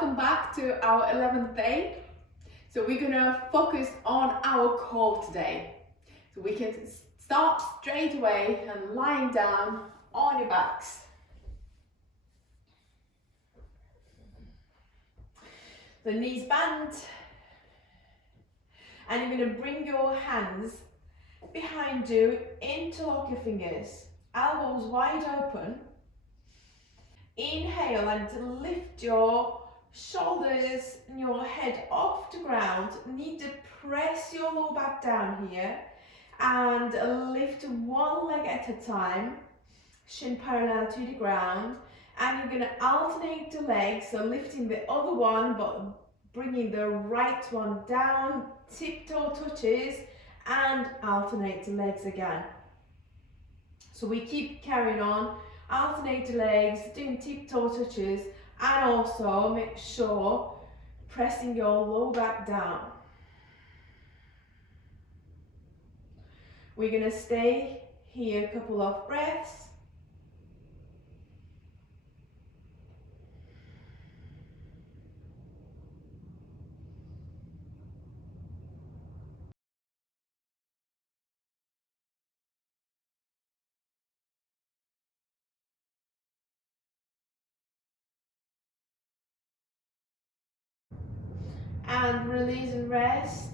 welcome back to our 11th day. So we're gonna focus on our core today. So we can start straight away and lying down on your backs. The knees bent, and you're gonna bring your hands behind you, interlock your fingers, elbows wide open. Inhale and lift your shoulders and your head off the ground. Need to press your lower back down here and lift one leg at a time, shin parallel to the ground, and you're going to alternate the legs, so lifting the other one but bringing the right one down, tiptoe touches, and alternate the legs again. So we keep carrying on. Alternate the legs, doing tiptoe touches, and also make sure pressing your low back down. We're going to stay here a couple of breaths. And release and rest.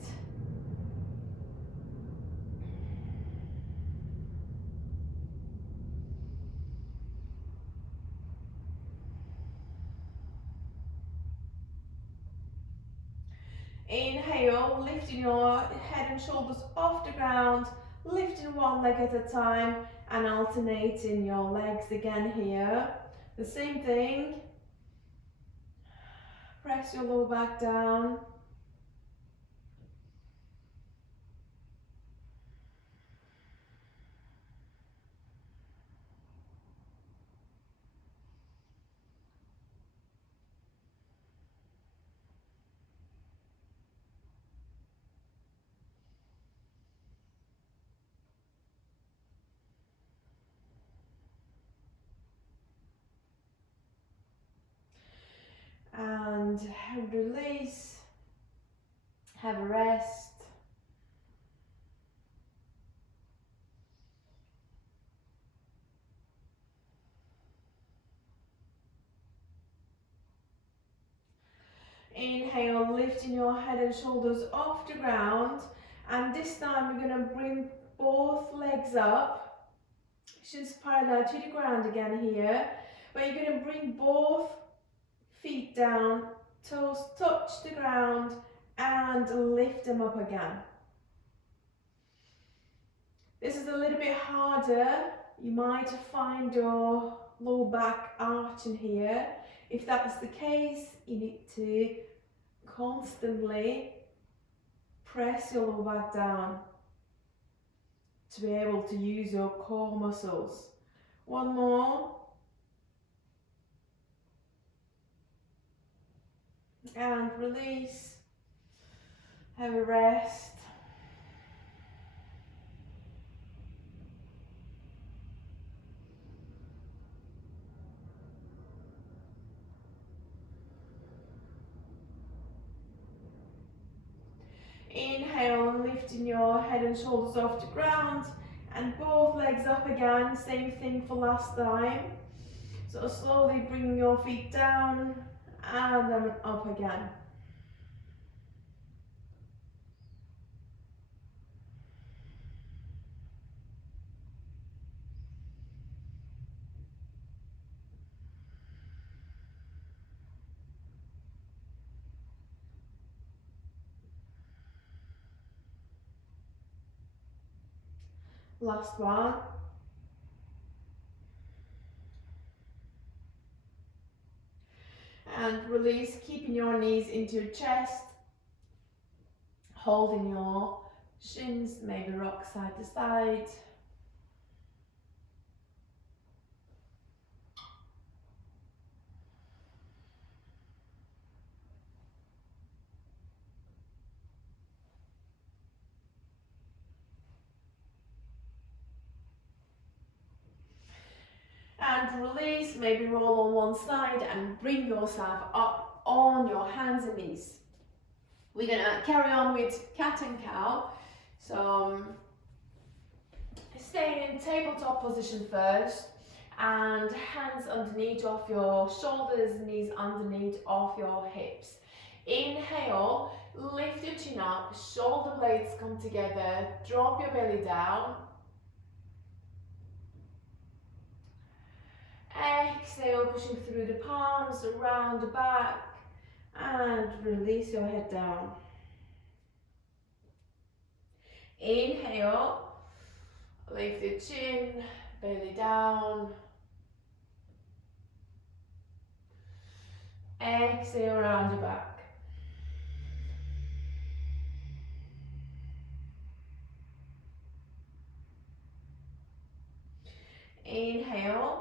Inhale, lifting your head and shoulders off the ground, lifting one leg at a time and alternating your legs again here. The same thing. Press your lower back down. And release, have a rest. Inhale, lifting your head and shoulders off the ground, and this time we're going to bring both legs up, shins parallel to the ground again here, but you're going to bring both feet down, toes touch the ground, and lift them up again. This is a little bit harder. You might find your low back arching here. If that's the case, you need to constantly press your low back down to be able to use your core muscles. One more. And release. Have a rest. Inhale, lifting your head and shoulders off the ground and both legs up again. Same thing for last time. So slowly bring your feet down and then up again. Last one. And release, keeping your knees into your chest, holding your shins, maybe rock side to side. And release, maybe roll on one side and bring yourself up on your hands and knees. We're gonna carry on with cat and cow. So staying in tabletop position first, and hands underneath of your shoulders, knees underneath of your hips. Inhale, lift your chin up, shoulder blades come together, drop your belly down. Exhale, pushing through the palms, around the back, and release your head down. Inhale, lift the chin, belly down. Exhale, around the back. Inhale.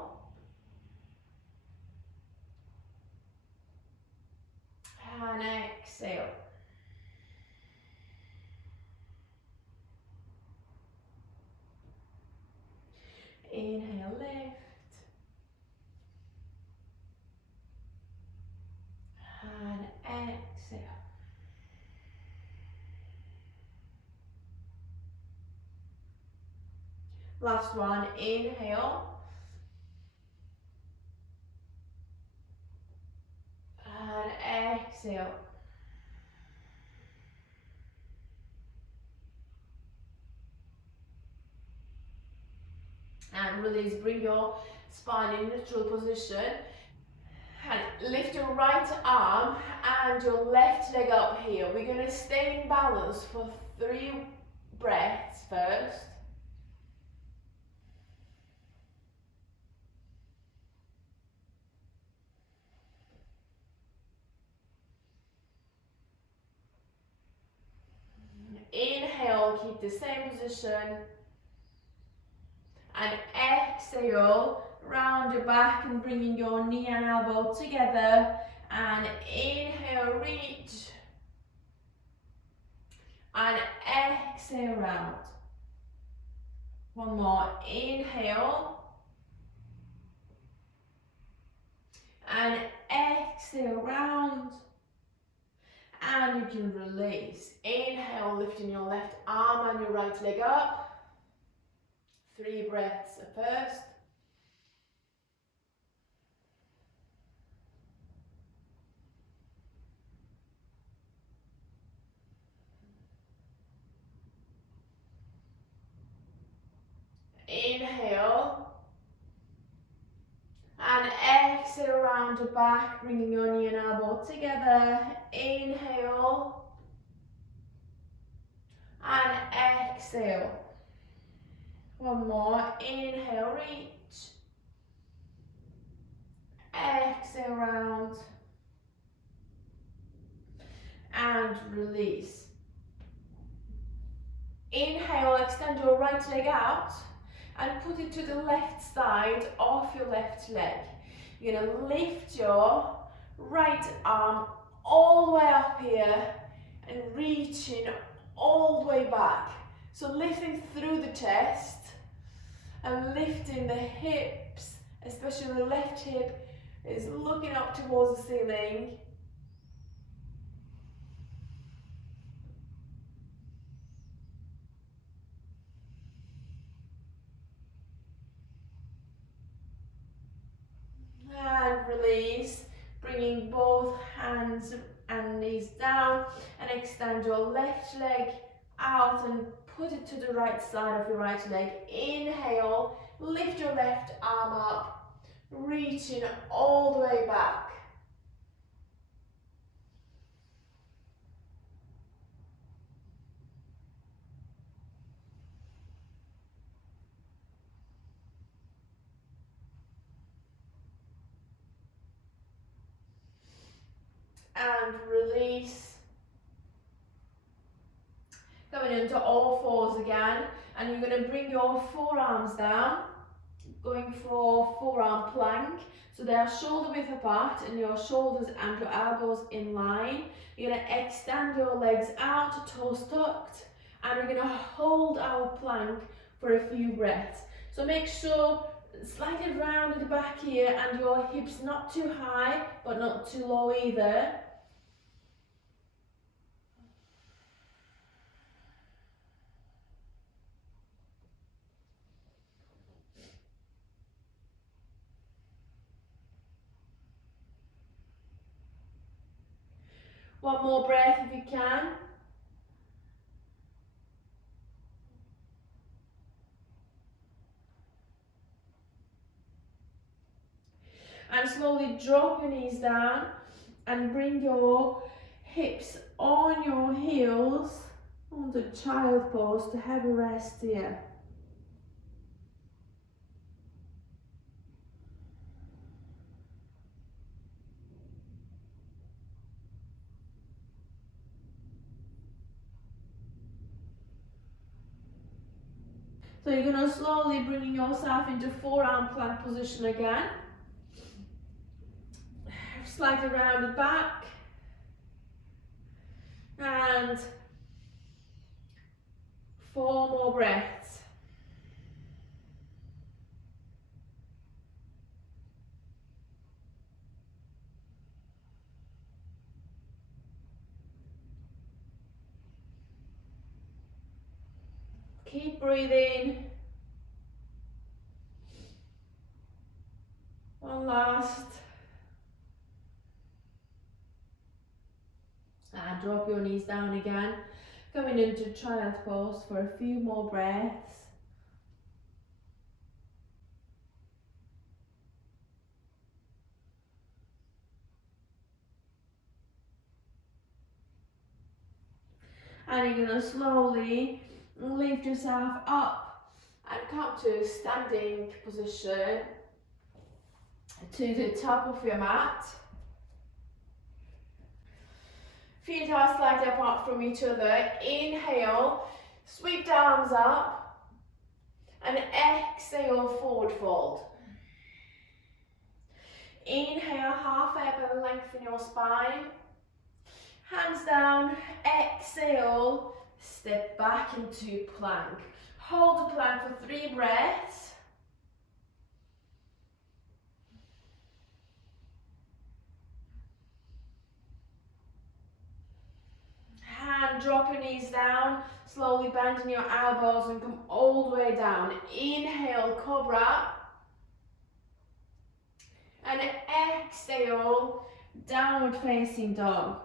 And exhale. Inhale, lift. And exhale. Last one, inhale. And exhale. And release, bring your spine in neutral position. And lift your right arm and your left leg up here. We're going to stay in balance for 3 breaths first. Inhale, keep the same position. And exhale, round your back and bringing your knee and elbow together. And inhale, reach. And exhale, round. One more, inhale. And exhale, round. And you can release. Inhale, lifting your left arm and your right leg up. 3 breaths first. Inhale. And exhale, round your back, bringing your knee and elbow together. Inhale. And exhale. One more, inhale, reach. Exhale, round. And release. Inhale, extend your right leg out and put it to the left side of your left leg. You're going to lift your right arm all the way up here and reaching all the way back. So lifting through the chest and lifting the hips, especially the left hip is looking up towards the ceiling. And release, bringing both hands and knees down, and extend your left leg out and put it to the right side of your right leg. Inhale, lift your left arm up, reaching all the way back. And release. Coming into all fours again, and you're going to bring your forearms down, going for forearm plank. So they are shoulder width apart and your shoulders and your elbows in line. You're going to extend your legs out, toes tucked, and we're going to hold our plank for a few breaths. So make sure slightly round at the back here, and your hips not too high but not too low either. One more breath if you can. And slowly drop your knees down and bring your hips on your heels onto child pose to have a rest here. So you're going to slowly bring yourself into forearm plank position again. Slightly rounded back. And 4 more breaths. Keep breathing. One last. And drop your knees down again. Coming into child pose for a few more breaths. And you're going to slowly lift yourself up and come to a standing position to the top of your mat. Feet are slightly apart from each other. Inhale, sweep the arms up, and exhale, forward fold. Inhale, half up and lengthen your spine. Hands down, exhale, step back into plank. Hold the plank for 3 breaths. And drop your knees down, slowly bending your elbows and come all the way down. Inhale, cobra. And exhale, downward facing dog.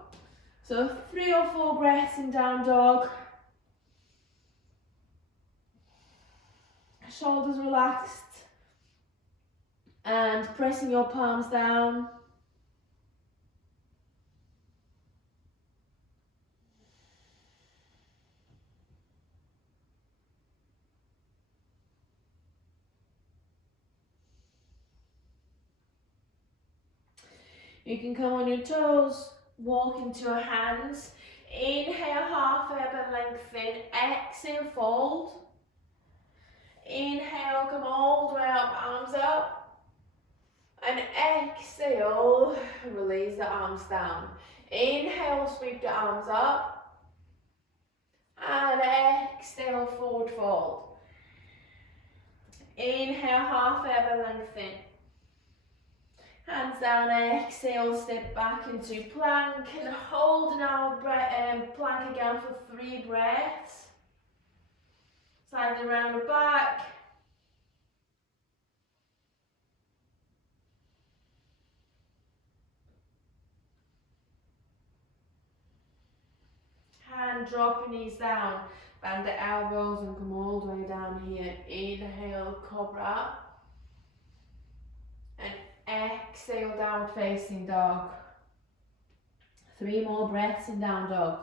So 3 or 4 breaths in down dog. Shoulders relaxed. And pressing your palms down. You can come on your toes, walk into your hands. Inhale, half up and lengthen. Exhale, fold. Inhale, come all the way up, arms up. And exhale, release the arms down. Inhale, sweep the arms up. And exhale, forward fold. Inhale, half up and lengthen. Hands down, exhale, step back into plank and hold now plank again for 3 breaths. Slightly round the back. And drop your knees down, bend the elbows and come all the way down here. Inhale, cobra. And exhale, downward facing dog. 3 more breaths in down dog.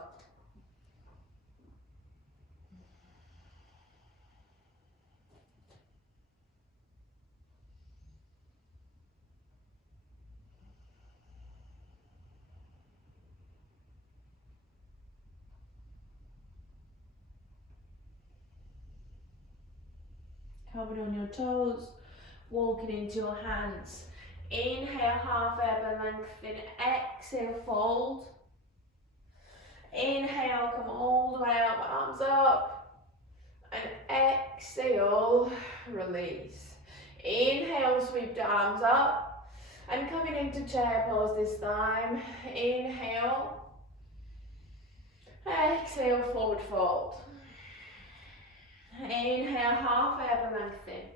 Coming on your toes, walking into your hands. Inhale, half up and lengthen. Exhale, fold. Inhale, come all the way up, arms up. And exhale, release. Inhale, sweep the arms up. And coming into chair pose this time. Inhale. Exhale, forward fold. Inhale, half elbow lengthen.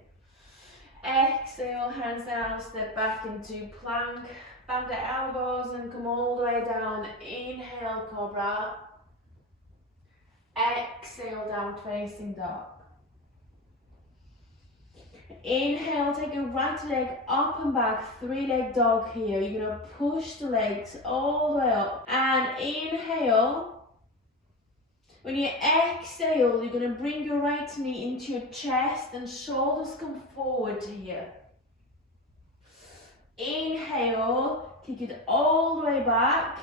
Exhale, hands down, step back into plank. Bend the elbows and come all the way down. Inhale, cobra. Exhale, down facing dog. Inhale, take your right leg up and back, 3-leg dog here. You're going to push the legs all the way up. And inhale. When you exhale, you're going to bring your right knee into your chest and shoulders come forward here. Inhale, kick it all the way back.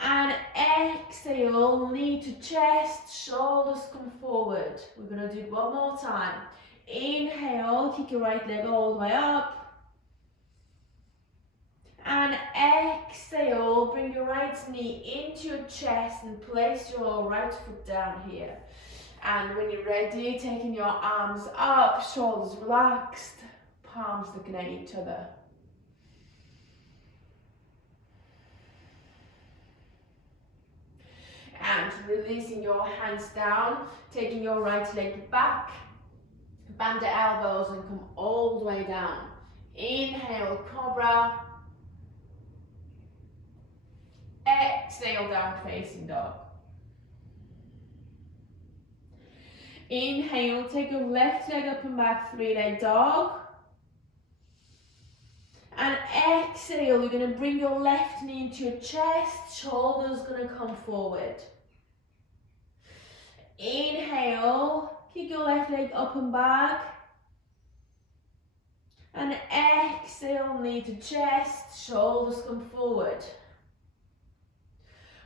And exhale, knee to chest, shoulders come forward. We're going to do it one more time. Inhale, kick your right leg all the way up. And exhale, bring your right knee into your chest and place your right foot down here. And when you're ready, taking your arms up, shoulders relaxed, palms looking at each other. And releasing your hands down, taking your right leg back, bend the elbows and come all the way down. Inhale, cobra. Exhale, down facing dog. Inhale, take your left leg up and back, 3-leg dog. And exhale, you're going to bring your left knee into your chest, shoulders going to come forward. Inhale, kick your left leg up and back. And exhale, knee to chest, shoulders come forward.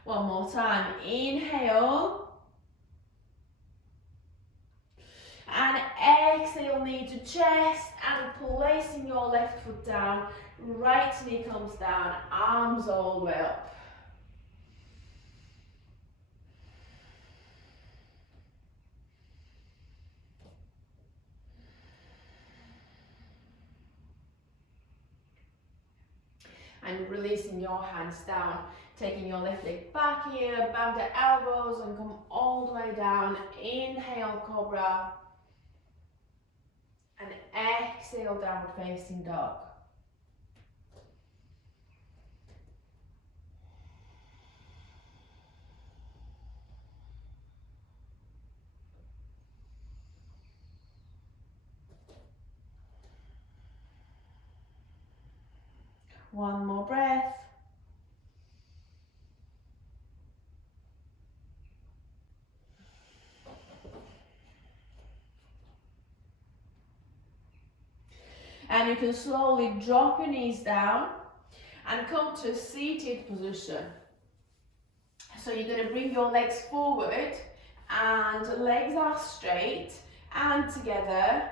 One more time. Inhale. And exhale, knee to chest, and placing your left foot down. Right knee comes down, arms all the way up. And releasing your hands down, taking your left leg back here, bend the elbows and come all the way down. Inhale, cobra. And exhale, downward facing dog. One more breath. And you can slowly drop your knees down and come to a seated position. So you're going to bring your legs forward and legs are straight and together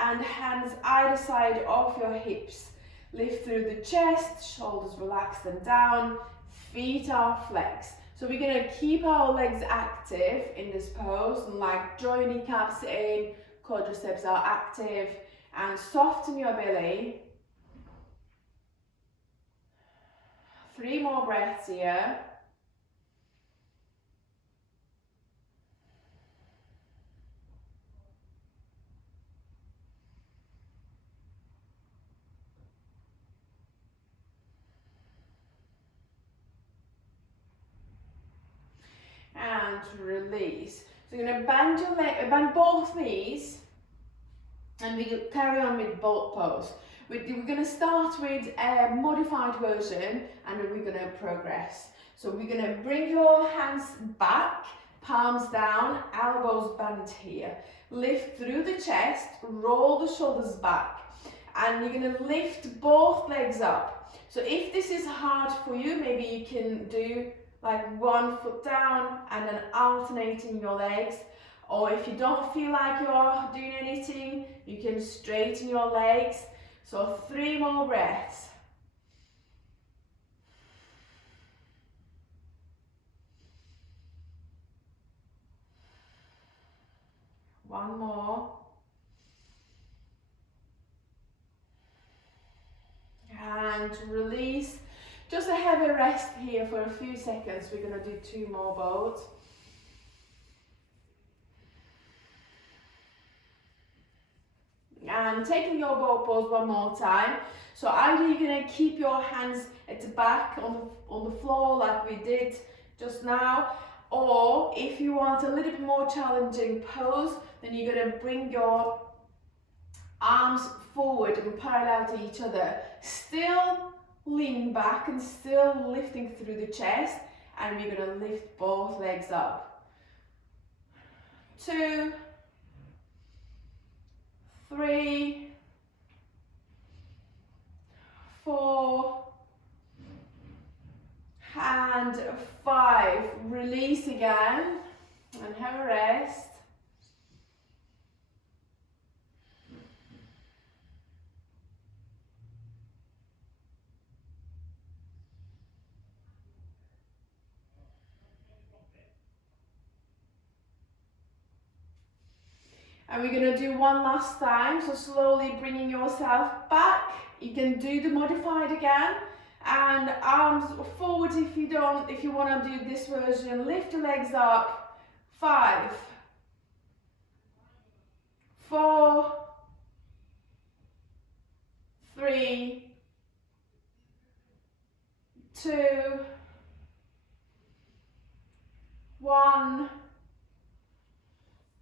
and hands either side of your hips. Lift through the chest, shoulders relaxed and down, feet are flexed. So we're going to keep our legs active in this pose, and like draw your kneecaps in, quadriceps are active, and soften your belly. 3 more breaths here. And release. So you're going to bend both knees, and we carry on with boat pose. We're going to start with a modified version, and then we're going to progress. So we're going to bring your hands back, palms down, elbows bent here. Lift through the chest, roll the shoulders back, and you're going to lift both legs up. So if this is hard for you, maybe you can do like 1 foot down and then alternating your legs. Or if you don't feel like you're doing anything, you can straighten your legs. So 3 more breaths. One more. and release. Just a heavy rest here for a few seconds. We're going to do 2 more boats. And taking your boat pose one more time. So either you're going to keep your hands at the back on the floor like we did just now, or if you want a little bit more challenging pose, then you're going to bring your arms forward and parallel to each other, still leaning back and still lifting through the chest, and we're going to lift both legs up. 2, 3, 4, and 5. Release again and have a rest. And we're going to do one last time, so slowly bringing yourself back. You can do the modified again, and arms forward if you want to do this version. Lift the legs up. 5, 4, 3, 2, 1,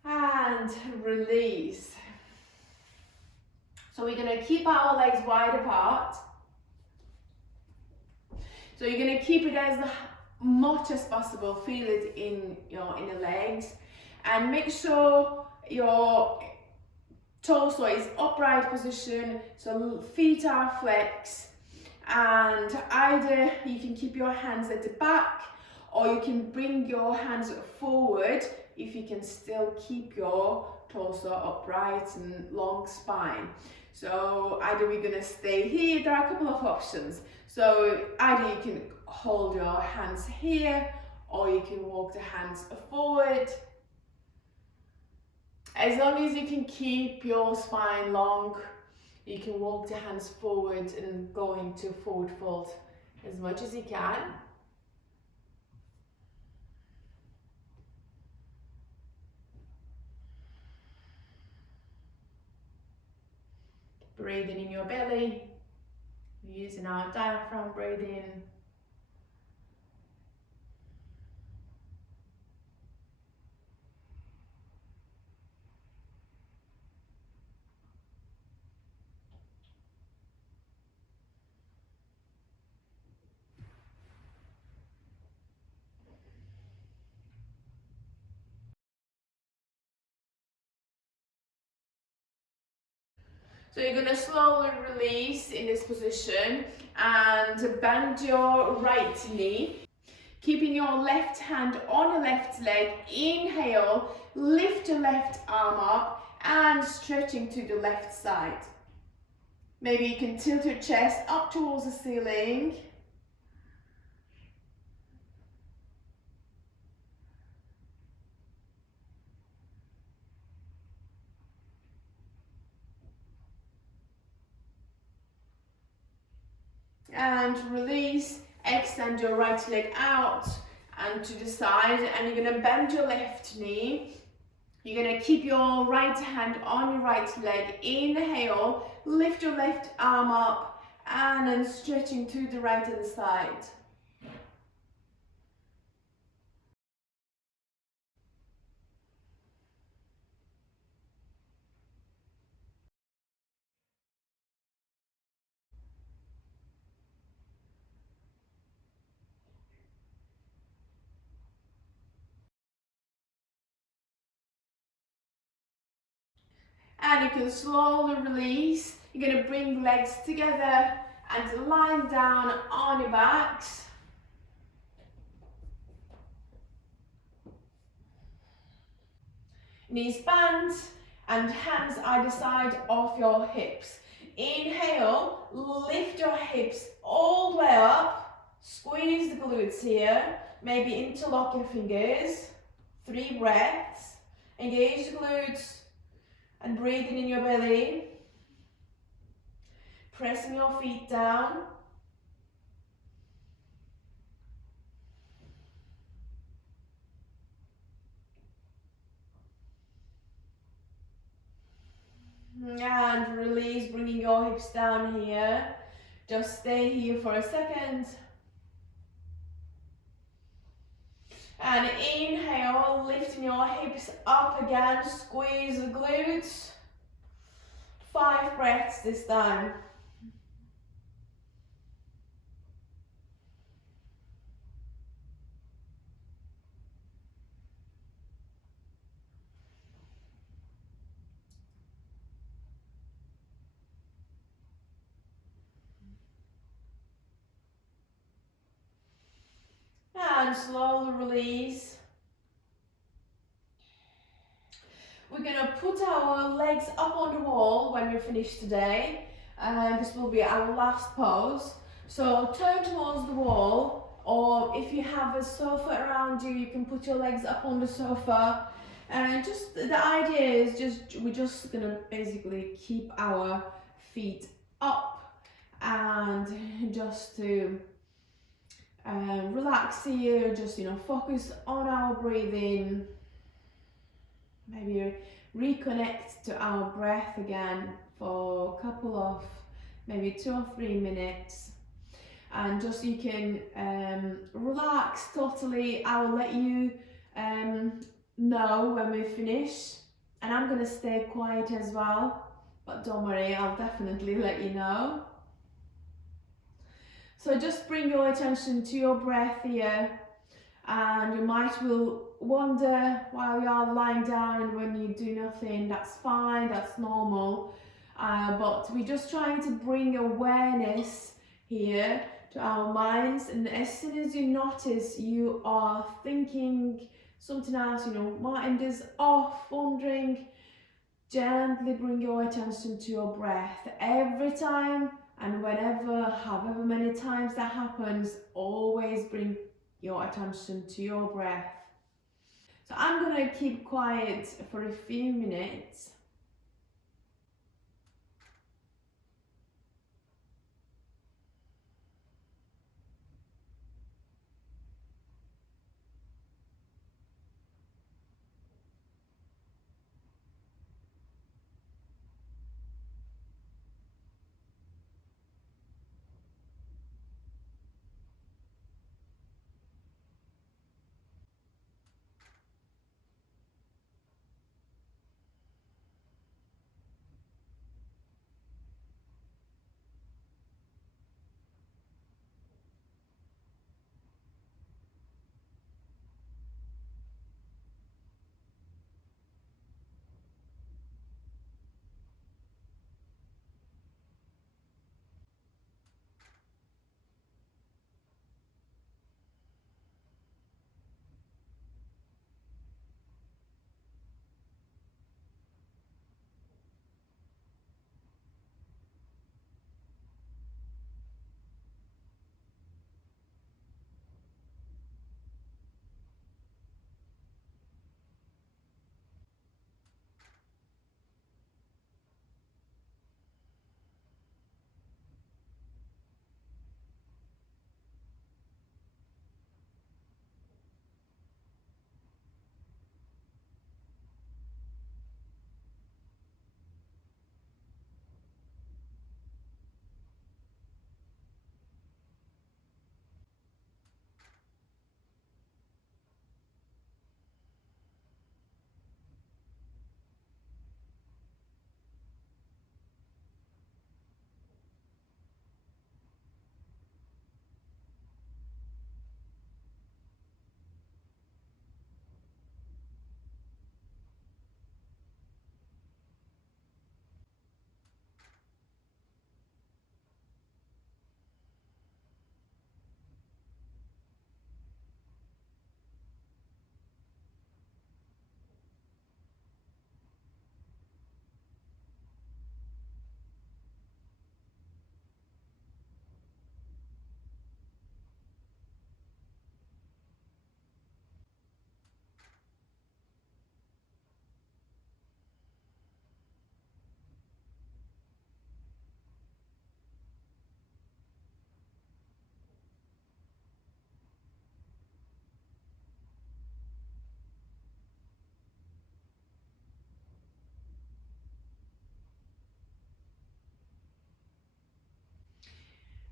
and release. So we're going to keep our legs wide apart. So you're going to keep it as much as possible. Feel it in your inner legs, and make sure your torso is upright position, so feet are flexed, and either you can keep your hands at the back or you can bring your hands forward if you can still keep your torso upright and long spine. So either we're going to stay here, there are a couple of options. So either you can hold your hands here or you can walk the hands forward. As long as you can keep your spine long, you can walk the hands forward and go into forward fold as much as you can. Breathing in your belly, using our diaphragm breathing. So you're going to slowly release in this position and bend your right knee. Keeping your left hand on the left leg, inhale, lift your left arm up and stretching to the left side. Maybe you can tilt your chest up towards the ceiling. And release, extend your right leg out and to the side, and you're going to bend your left knee. You're going to keep your right hand on your right leg, inhale, lift your left arm up and then stretching to the right hand side. And you can slowly release. You're going to bring legs together and lying down on your backs. Knees bent and hands either side of your hips. Inhale, lift your hips all the way up. Squeeze the glutes here. Maybe interlock your fingers. 3 breaths. Engage the glutes. And breathing in your belly, pressing your feet down, And release, bringing your hips down here. Just stay here for a second. And inhale, lifting your hips up again, squeeze the glutes. 5 breaths this time. And slowly release. We're gonna put our legs up on the wall when we finish today. This will be our last pose. So turn towards the wall, or if you have a sofa around you, you can put your legs up on the sofa. And just the idea is we're just gonna basically keep our feet up and just to relax here, just focus on our breathing. Maybe reconnect to our breath again for a couple of maybe 2 or 3 minutes, and just you can relax totally. I will let you know when we finish, and I'm gonna stay quiet as well, but don't worry, I'll definitely let you know. So just bring your attention to your breath here, and your mind will wander while you are lying down, and when you do nothing, that's fine, that's normal. But we're just trying to bring awareness here to our minds, and as soon as you notice you are thinking something else, mind is off, wandering, gently bring your attention to your breath. Every time and whenever, however many times that happens, always bring your attention to your breath. So I'm gonna keep quiet for a few minutes.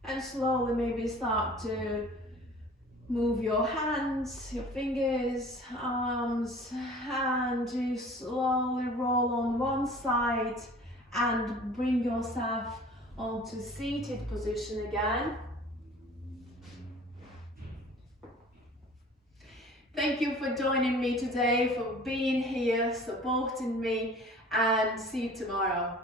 And slowly maybe start to move your hands, your fingers, arms, and you slowly roll on one side and bring yourself onto seated position again. Thank you for joining me today, for being here, supporting me, and see you tomorrow.